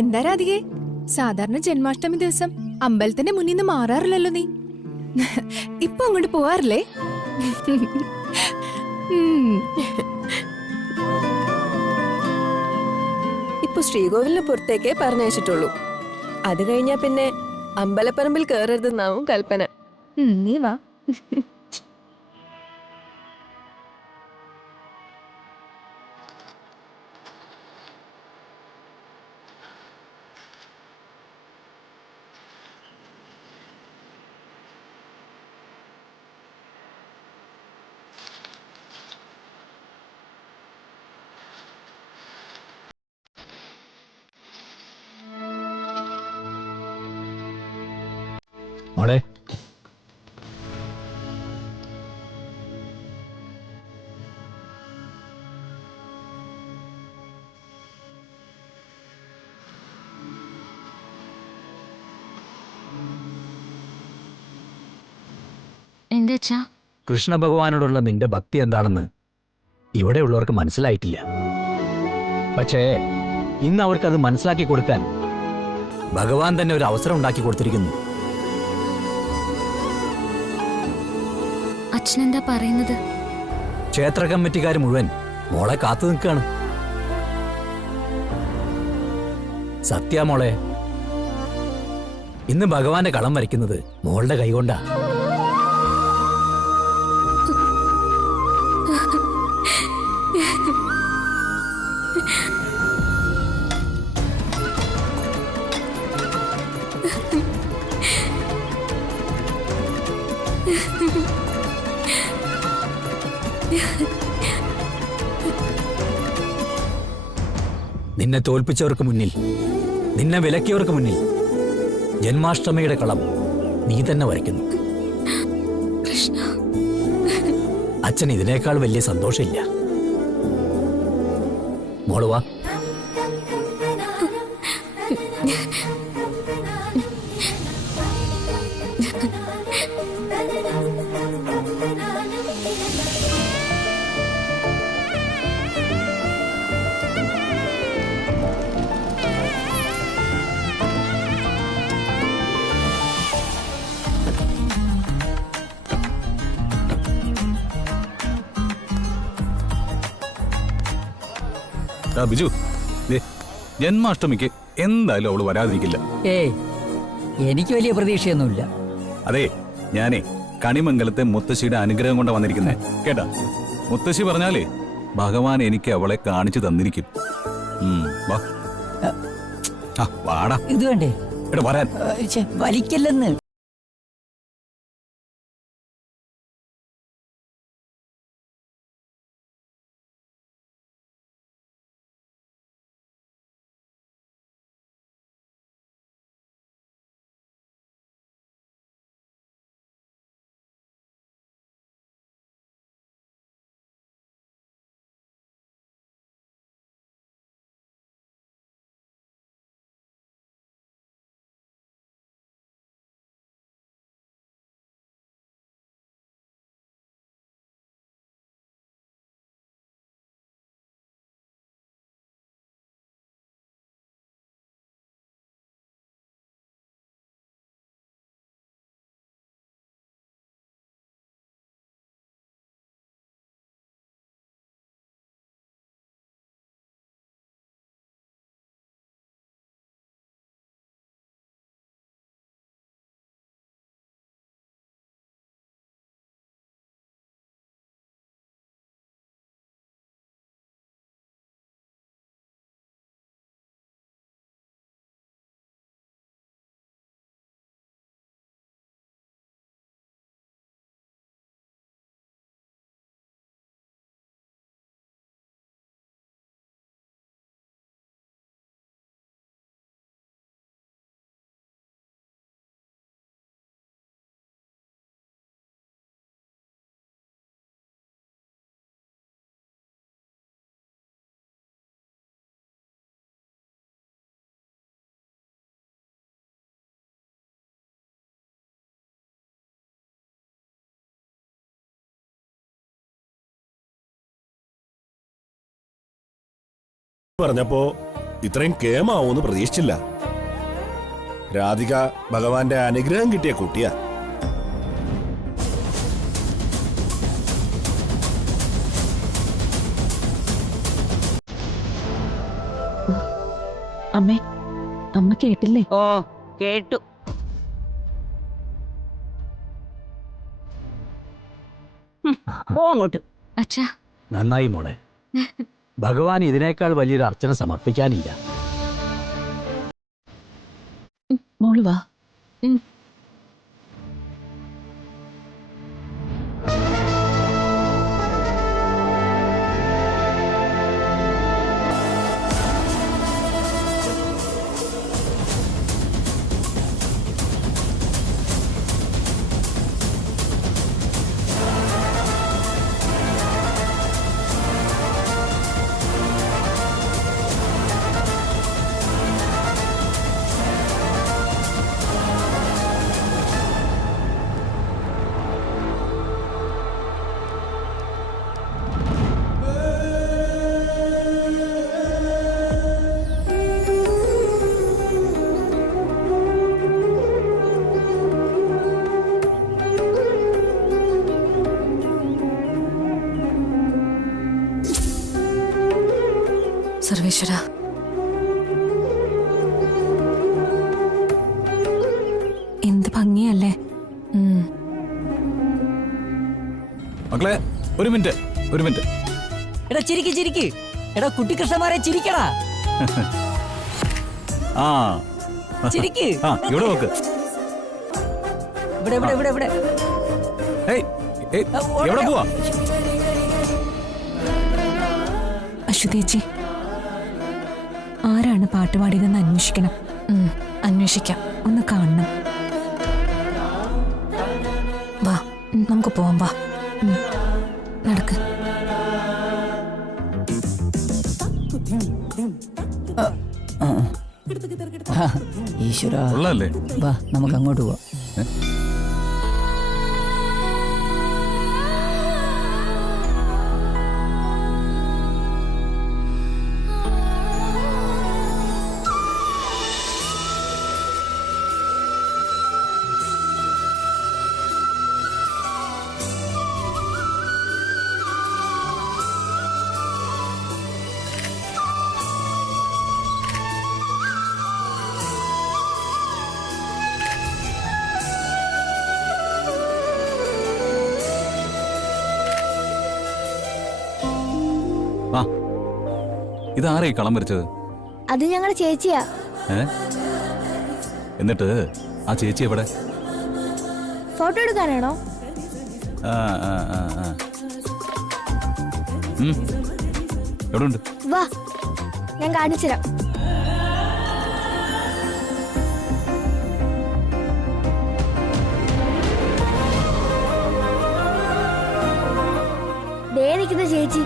എന്താ രാധികെ, സാധാരണ ജന്മാഷ്ടമി ദിവസം അമ്പലത്തിന്റെ മുന്നിൽ നിന്ന് മാറാറില്ലല്ലോ നീ. ഇപ്പൊ അങ്ങോട്ട് പോവാറില്ലേ? ഇപ്പൊ ശ്രീകോവിലിന് പുറത്തേക്കേ പറഞ്ഞയച്ചിട്ടുള്ളൂ. അത് കഴിഞ്ഞാ പിന്നെ അമ്പലപ്പറമ്പിൽ കയറരുതെന്നാവും കൽപ്പന. നീ വാ. മോളെ, എന്താ കൃഷ്ണ ഭഗവാനോടുള്ള നിന്റെ ഭക്തി എന്താണെന്ന് ഇവിടെയുള്ളവർക്ക് മനസ്സിലായിട്ടില്ല. പക്ഷേ ഇന്ന് അവർക്കത് മനസ്സിലാക്കി കൊടുക്കാൻ ഭഗവാൻ തന്നെ ഒരു അവസരം ഉണ്ടാക്കി കൊടുത്തിരിക്കുന്നു. അച്ഛനെന്താ പറയുന്നത്? ക്ഷേത്ര കമ്മിറ്റിക്കാർ മുഴുവൻ മോളെ കാത്തു നിൽക്കുകയാണ്. സത്യ മോളെ, ഇന്ന് ഭഗവാന്റെ കളം വരയ്ക്കുന്നത് മോളുടെ കൈകൊണ്ടാ. നിന്നെ തോൽപ്പിച്ചവർക്ക് മുന്നിൽ, നിന്നെ വിലക്കിയവർക്ക് മുന്നിൽ ജന്മാഷ്ടമിയുടെ കളം നീ തന്നെ വരയ്ക്കുന്നു. അച്ഛൻ ഇതിനേക്കാൾ വലിയ സന്തോഷമില്ല. മോളുവാ. ബിജു, ജന്മാഷ്ടമിക്ക് എന്തായാലും അവള് വരാതിരിക്കില്ല. ഏയ്, എനിക്ക് വലിയ പ്രതീക്ഷയൊന്നുമില്ല. അതെ, ഞാനേ കണിമംഗലത്തെ മുത്തശ്ശിയുടെ അനുഗ്രഹം കൊണ്ട് വന്നിരിക്കുന്നേ. കേട്ടാ, മുത്തശ്ശി പറഞ്ഞാലേ ഭഗവാൻ എനിക്ക് അവളെ കാണിച്ചു തന്നിരിക്കും. വാടാ. ഇത് വേണ്ടേ? എടാ വരാൻ. വലിക്കല്ലെന്ന്. പറഞ്ഞപ്പോ ഇത്രയും കേമാവൂന്ന് പ്രതീക്ഷിച്ചില്ല. രാധിക ഭഗവാന്റെ അനുഗ്രഹം കിട്ടിയ കുട്ടിയാ. അമ്മേ, അമ്മ കേട്ടില്ലേ? ഓ കേട്ടു. പോ അങ്ങോട്ട്. അച്ഛാ, നന്നായി മോളെ. ഭഗവാൻ ഇതിനേക്കാൾ വലിയൊരു അർച്ചന സമർപ്പിക്കാനില്ല. മോള് വാ. സർവേശ്വര, എന്ത് ഭംഗിയല്ലേ. മക്കളെ ഒരു മിനിറ്റ്. എടാ ചിരിക്ക് ചിരിക്ക്. എടാ കുട്ടിക്കൃഷ്ണന്മാരെ ചിരിക്കടാ. ആ ചിരിക്ക്. ആ ഇവിടെ നോക്ക്. ഇവിടെ ഇവിടെ ഇവിടെ ഇവിടെ. ഏയ് ഏയ്, എവിടെ പോവാ? അശ്വതേച്ചി, ആരാണ് പാട്ട് പാടിയതെന്ന് അന്വേഷിക്കണം. അന്വേഷിക്കാം, ഒന്ന് കാണണം. വാ, നമുക്ക് പോവാം. വാ, നടക്ക്. ഈശ്വര, ഉള്ളതല്ലേ? വാ നമുക്ക് അങ്ങോട്ട് പോവാം. ആ ഇതാരാ ഈ കളം വരച്ചത്? അത് ഞങ്ങളുടെ ചേച്ചിയാ. എന്നിട്ട് ആ ചേച്ചി എവിടെ? ഫോട്ടോ എടുക്കാനാണോ? എവിടെ ഉണ്ട്? വാ, ഞാൻ കാണിച്ചുതരാം. ദേ നിൽക്കുന്ന ചേച്ചി.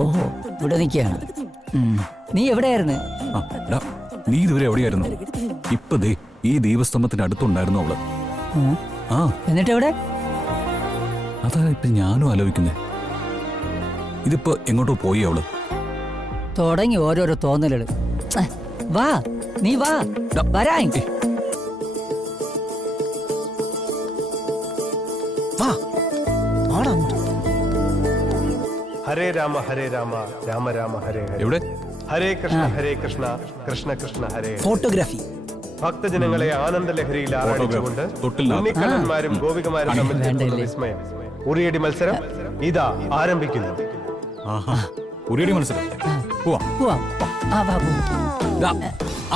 ഓഹോ, ഇവിടെ നിൽക്കുകയാണ്. നീ എവിടെയായിരുന്നു? ആ, എടാ, നീ ഇതുവരെ എവിടെയായിരുന്നു? ഇപ്പൊ ദേ ഈ ദീപസ്തംഭത്തിന് അടുത്തുണ്ടായിരുന്നു അവള്. ആ എന്നിട്ട് എവിടെ? അതാ ഇപ്പൊ ഞാനും ആലോചിക്കുന്നേ. ഇതിപ്പോ എങ്ങോട്ടോ പോയി അവള്. തുടങ്ങി ഓരോരോ തോന്നലുകൾ. വാ, നീ വാ, വരാൻ. ഹരേ രാമ രാമ രാമ ഹരേ ഹരേ. എവിടെ? ഹരേ കൃഷ്ണ കൃഷ്ണ കൃഷ്ണ ഹരേ. ഫോട്ടോഗ്രാഫി. ഭക്തജനങ്ങളെ ആനന്ദലഹരിയിൽ ആറാടിച്ചുകൊണ്ട് ഉണ്ണിക്കണ്ണന്മാരും ഗോപികമാരും തമ്മിൽ നടക്കുന്ന വിസ്മയം. ഉറിയടി മത്സരം ഇതാ ആരംഭിക്കുന്നു. ഉറിയടി മത്സരം പോവാം.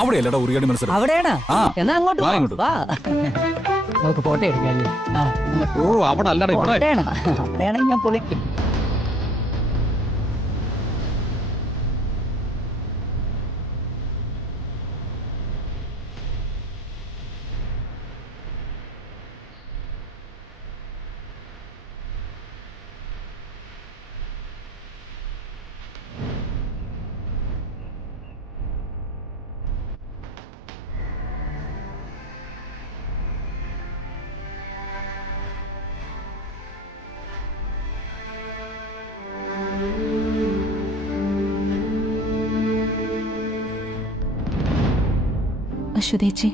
അവിടെയല്ലടാ ഉറിയടി മത്സരം. അവിടെയാണോ? എന്നാ അങ്ങോട്ട് വാ, വാ. ഇങ്ങോട്ട്. വാ. നമുക്ക് ഫോട്ടോ എടുക്കാം. ഓ അവിടെ അല്ലടാ ഇവിടെ. അവിടെയാണെങ്കിൽ ഞാൻ പൊളിക്കും. അശ്വതേച്ചി,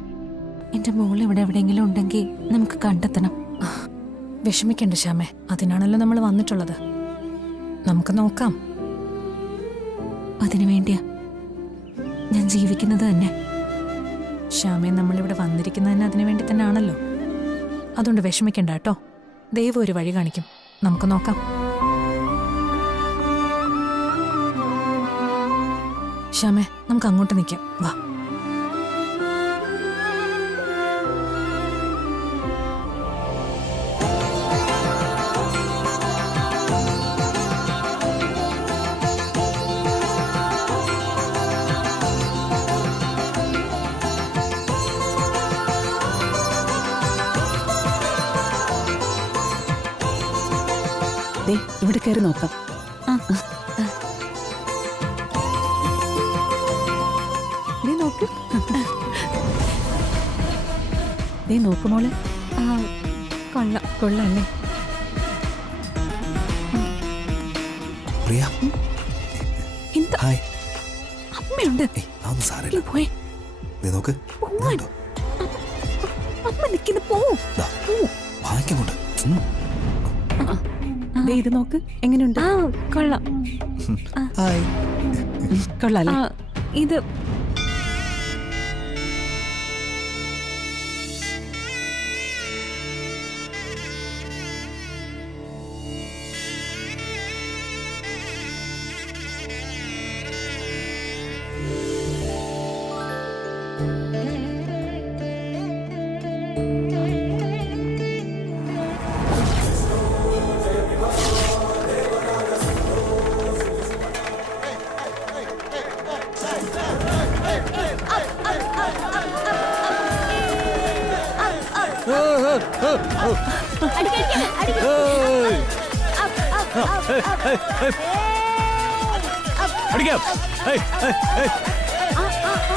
എന്റെ മോൾ ഇവിടെ എവിടെയെങ്കിലും ഉണ്ടെങ്കിൽ നമുക്ക് കണ്ടെത്തണം. വിഷമിക്കണ്ട ശ്യാമേ, അതിനാണല്ലോ നമ്മൾ വന്നിട്ടുള്ളത്. നമുക്ക് നോക്കാം. അതിനു വേണ്ടിയാ ഞാൻ ജീവിക്കുന്നത് തന്നെ. ശ്യാമേ, നമ്മളിവിടെ വന്നിരിക്കുന്നതിന് അതിനു വേണ്ടി തന്നെ ആണല്ലോ. അതുകൊണ്ട് വിഷമിക്കണ്ട കേട്ടോ. ദൈവം ഒരു വഴി കാണിക്കും. നമുക്ക് നോക്കാം. ശ്യാമേ, നമുക്ക് അങ്ങോട്ട് നിൽക്കാം. വാ. ദേ ഇവിടെ കയറി നോക്കാം. ദേ നോക്ക്. ദേ നോക്ക് മോളെ. കൊള്ളാം. കൊള്ളാല്ലേ? പ്രിയ എന്താ ഹായ്. അമ്മയുണ്ട്. അതൊന്നും സാരമില്ല. നീ പോയെ. ദേ നോക്ക്. പോവാൻ. അമ്മ നിൽക്കുന്നു. പോ. വാങ്ങിക്കുന്നുണ്ട്. ദേ ഇത് നോക്ക്. എങ്ങനെയുണ്ട്? കൊള്ളാം. ഹായ്. കൊള്ളാല്ലേ? ഇത് അടിക്കാം.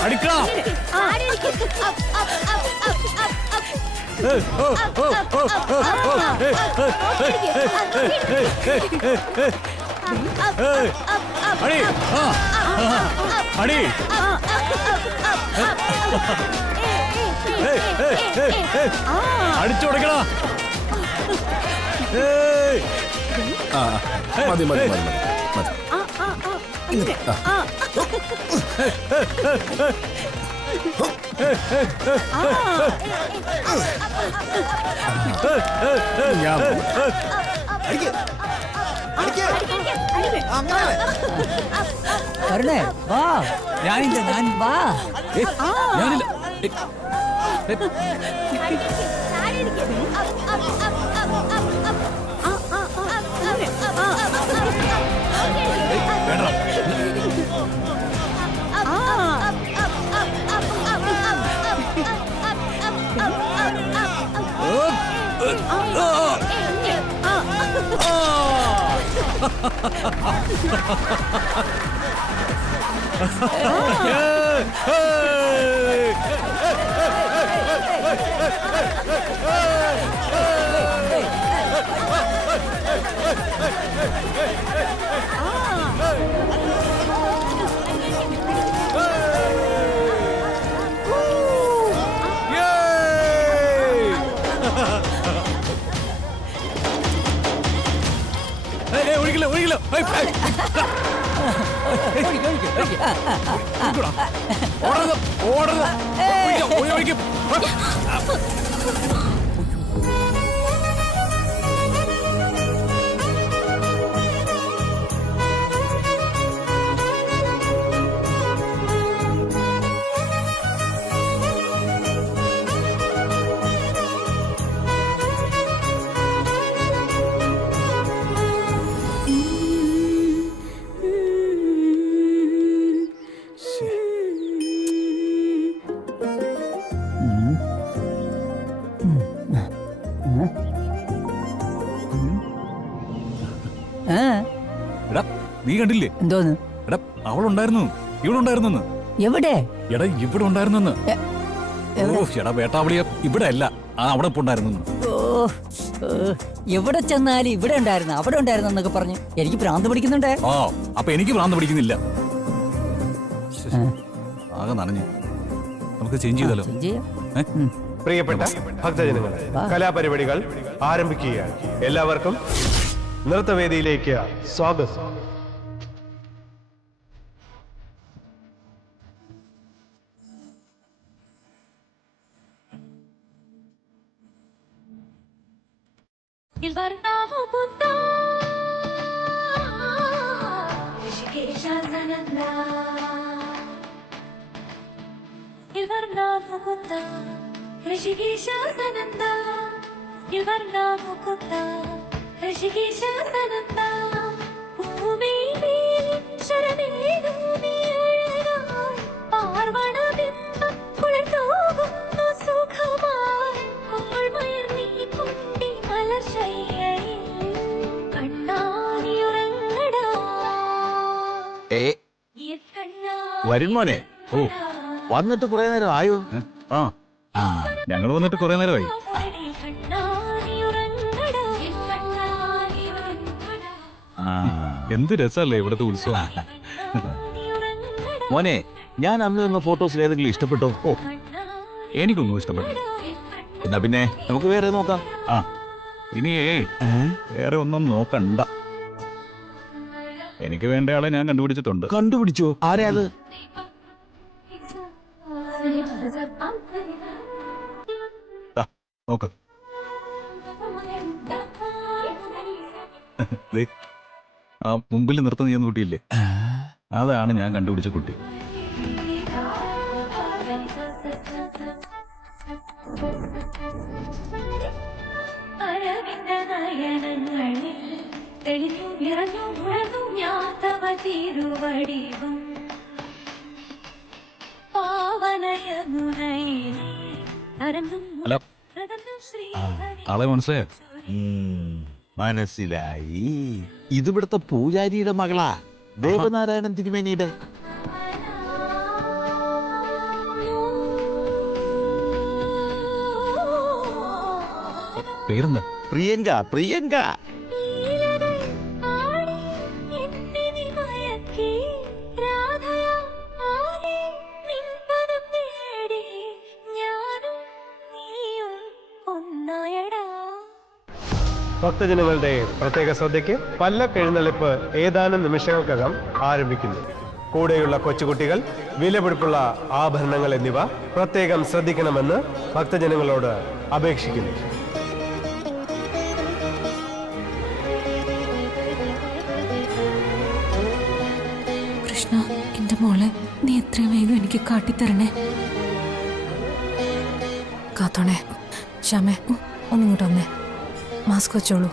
അടിക്കണം. അടി. അടി. അടിച്ചുടക്കണ. മതി മതി മതി മതി. ഞാൻ കരുണേ വാ. ഞാനില്ല, ഞാൻ വാ. ഞാനില്ല. വേണ്ട. ഒഴിക്കില്ല, ഒഴിക്കില്ല. ഓടരുത്, ഓടരുത്. ഒഴിക്കും. എടാ, നീ കണ്ടില്ലേ? എന്തോന്ന്? എടാ, അവളുണ്ടായിരുന്നു, ഇവിടെ ഉണ്ടായിരുന്നു. എവിടെ? എടാ, ഇവിടെ ഉണ്ടായിരുന്നു. ഓ, എടാ വേട്ടാവളിയ ഇവിടെ അല്ല, അവിടെ ഇപ്പൊ ഉണ്ടായിരുന്നു. എവിടെ ചെന്നാലും ഇവിടെ ഉണ്ടായിരുന്നു, അവിടെ ഉണ്ടായിരുന്നു എന്നൊക്കെ പറഞ്ഞു. എനിക്ക് ഭ്രാന്ത് പിടിക്കുന്നുണ്ടേ. ഓ, അപ്പൊ എനിക്ക് ഭ്രാന്ത് പിടിക്കുന്നില്ല. ആകെ നനഞ്ഞു. നമുക്ക് ചേഞ്ച് ചെയ്താലോ? ചെയ്യാം. ഏ? പ്രിയപ്പെട്ട ഭക്തജനങ്ങളെ, കലാപരിപാടികൾ ആരംഭിക്കുകയാണ്. എല്ലാവർക്കും നൃത്തവേദിയിലേക്ക് സ്വാഗതം. വരും മോനെ. ഓ, വന്നിട്ട് കുറെ നേരം ആയോ? ആ ഞങ്ങൾ വന്നിട്ട് കുറെ നേരമായി. എന്ത് രസമല്ലേ ഇവിടുത്തെ ഉത്സവം. മോനെ, ഞാൻ അന്ന് തന്ന ഫോട്ടോസിൽ ഏതെങ്കിലും ഇഷ്ടപ്പെട്ടോ? ഓ, എനിക്കൊന്നും ഇഷ്ടപ്പെട്ടു. എന്നാ പിന്നെ നമുക്ക് വേറെ നോക്കാം. ആ ഇനിയേ വേറെ ഒന്നും നോക്കണ്ട. എനിക്ക് വേണ്ട ആളെ ഞാൻ കണ്ടുപിടിച്ചിട്ടുണ്ട്. കണ്ടുപിടിച്ചോ? ആരെയാ അത്? നോക്ക്. ദേ, ആ മുമ്പിൽ നൃത്തം ചെയ്യുന്ന കുട്ടിയില്ലേ, അതാണ് ഞാൻ കണ്ടുപിടിച്ച കുട്ടി. ഹലോ, ആളെ മനസ്സിലായോ? മനസ്സിലായി. ഇതിവിടുത്തെ പൂജാരിയുടെ മകളാ, ദേവനാരായണൻ തിരുമേനിയുടെ. പേരെന്താ? പ്രിയങ്ക. പ്രിയങ്ക. ഭക്തജനങ്ങളുടെ പ്രത്യേക ശ്രദ്ധയ്ക്ക് പല്ലക്കെഴുന്നള്ളിപ്പ് ഏതാനും നിമിഷങ്ങൾക്കകം ആരംഭിക്കുന്നു. കൂടെയുള്ള കൊച്ചുകുട്ടികൾ, വിലപിടിപ്പുള്ള ആഭരണങ്ങൾ എന്നിവ പ്രത്യേകം ശ്രദ്ധിക്കണമെന്ന് ഭക്തജനങ്ങളോട് അപേക്ഷിക്കുന്നു. കൃഷ്ണ, എന്റെ മോളെ നീ എത്രയും വേഗം എനിക്ക് കാട്ടിത്തരണേ. കാത്തോണേ. ശ്യാമേ, ഒന്നിങ്ങോട്ട് വന്നേ. മാസ്ക് വെച്ചോളൂ.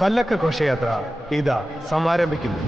പല്ലക്ക് ഘോഷയാത്ര ഇതാ സമാരംഭിക്കുന്നു.